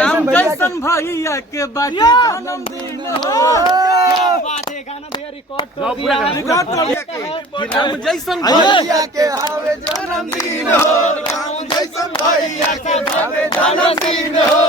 राम जैसन भैया के बाटे जन्मदिन हो। गाना भैया रिकॉर्ड कर दिया। राम जैसन भैया के हावे जन्मदिन हो, राम जैसन भैया के हावे जन्मदिन हो।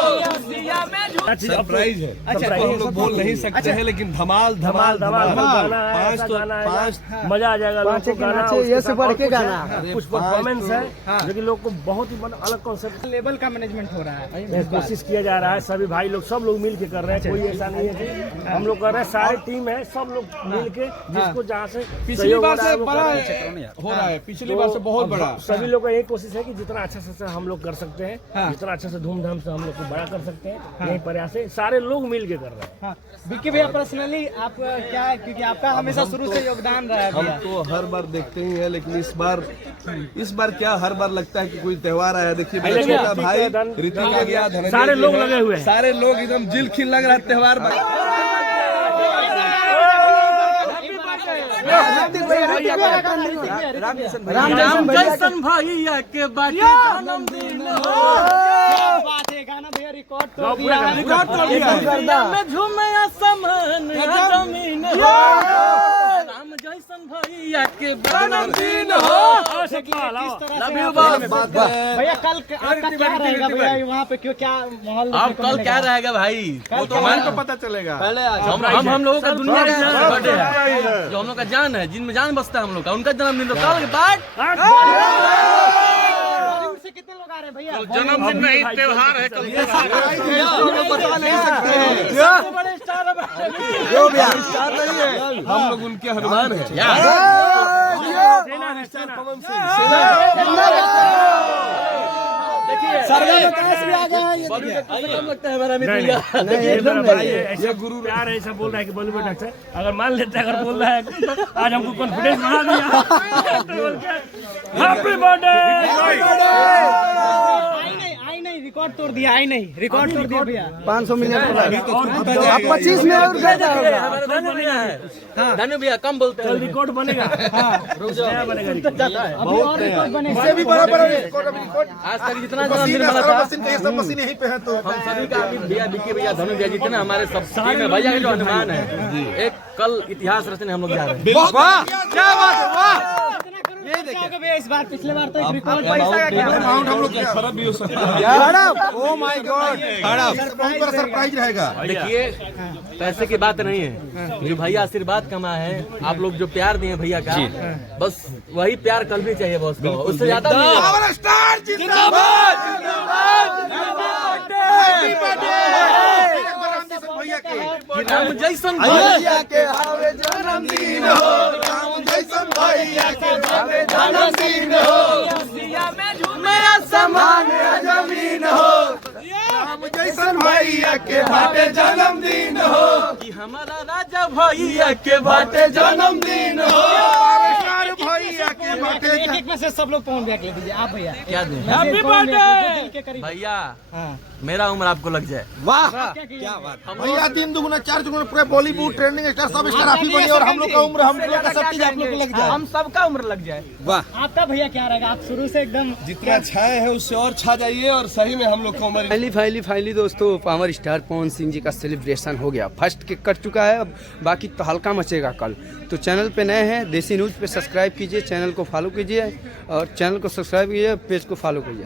सरप्राइज है। अच्छा हम लोग बोल नहीं सकते हैं, लेकिन धमाल धमाल धमाल पाँच मजा आ जाएगा। गाना ये से बढ़ के गाना कुछ परफॉर्मेंस है जो कि लोग को बहुत ही अलग कॉन्सेप्ट लेवल का मैनेजमेंट हो रहा है। कोशिश किया जा रहा है। सभी भाई लोग सब लोग मिल के कर रहे हैं। कोई ऐसा नहीं है कि हम लोग कर रहे हैं। सारी टीम है, सब लोग मिल के जिसको जहाँ से पिछली बार से बड़ा हो रहा है, पिछली बार से बहुत बड़ा। सभी लोग का यही कोशिश है कि जितना अच्छा से हम लोग कर सकते हैं, जितना अच्छा से धूमधाम से हम लोग को बड़ा कर सकते हैं, यही प्रयास है। सारे लोग मिल के कर रहे हैं। विक्की भैया पर्सनली आप क्या है, क्योंकि आपका हमेशा शुरू से योगदान रहा है। हम तो हर बार देखते ही हैं, लेकिन इस बार क्या हर बार लगता है कि कोई त्योहार आया। देखिए मेरा छोटा भाई ऋतिक आ गया, सारे लोग लगे हुए हैं, सारे लोग एकदम जिल खिल लग रहा है त्योहार। राम जैसन भैया के बाटे जन्मदिन हो। गाना भैया रिकॉर्ड कर दिया। में झूमे आसमान जमीन हो। राम जैसन भैया के जन्मदिन हो। भैया कल आपका क्या रहेगा भैया वहाँ पे, क्यों क्या माहौल? अब कल क्या रहेगा भाई, वो तो हमारे को पता चलेगा। हम लोगों का दुनिया का बर्थडे है, जो हम लोग का जान है, जिनमें जान बसता है हम लोग का, उनका जन्मदिन तो कल के बाद। से कितने लोग आ रहे हैं भैया? जन्मदिन नहीं त्योहार है कल। बता नहीं सकते हैं, बड़े स्टार जो भी स्टार नहीं है, हम लोग उनके हनुमान है। लगता है हमारा मित्र ये गुरु प्यार ऐसा बोल रहा है कि बॉलीवुड एक्टर अगर मान लेते हैं, अगर बोल रहा है तो आज हमको कॉन्फिडेंस बढ़ा दिया। Happy birthday. आई नहीं रिकॉर्ड तोड़ दिया। आई नहीं रिकॉर्ड तोड़ दिया भैया। 500 मिलियन आप 25 में और धन्य भैया है, धन्य भैया कम बोलते हैं। रिकॉर्ड बनेगा। नया बनेगा रिकॉर्ड। अभी और रिकॉर्ड बनेगा। इससे भी बड़ा रिकॉर्ड। आज तक जितना जन्मदिन मना था, सब मशीन यहीं पे है, तो हम सभी का भैया विक्की भैया धनु भैया जितने हमारे सब टीम में भैया के जो हनुमान है, एक कल इतिहास रचने हम लोग जा रहे हैं। क्या बात है, वाह। ये देखिए भैया इस बार, पिछले बार तो रिकॉर्ड अमाउंट हम लोग खराब भी हो सकता है। ओह माय गॉड, सरप्राइज रहेगा। देखिए पैसे की बात नहीं है, जो भैया आशीर्वाद कमा है, आप लोग जो प्यार दिए भैया का, बस वही प्यार कल भी चाहिए बॉस को, उससे ज्यादा पावर स्टार जिंदाबाद, जिंदाबाद। हैप्पी बर्थडे भैया के। राम जैसन भैया के हावे जन्मदिन हो, राम जैसन भैया के हावे जन्मदिन हो। मेरा समान जमीन हो, राम जैसन भैया के बाटे जन्मदिन हो, कि हमारा राजा भैया के बाटे जन्मदिन हो। भैया के बाटे एक में से सब लोग पहुंच बैक ले दीजिए आप भैया। क्या दूं? हैप्पी बर्थडे भैया। भैया मेरा उम्र आपको लग जाए। वाह क्या बात भैया, 3 दुगुना 4 दुगुना पूरे बॉलीवुड ट्रेंडिंग स्टार सब स्टार आप ही बने, और हम लोग का उम्र, हम लोग का सब चीज आप लोग को लग जाए। हम सबका उम्र लग जाए। वाह। आपका भैया क्या रहेगा? आप शुरू से एकदम जितना छाए है उससे और छा जाइए, और सही में हम लोग को उम्र। फाइनली दोस्तों पावर स्टार पवन सिंह जी का सेलिब्रेशन हो गया। फर्स्ट केक कट चुका है, अब बाकी तो हल्का मचेगा कल। तो चैनल पे नए हैं, देसी न्यूज़ पे सब्सक्राइब कीजिए, चैनल को फॉलो कीजिए, और चैनल को सब्सक्राइब कीजिए, पेज को फॉलो कीजिए।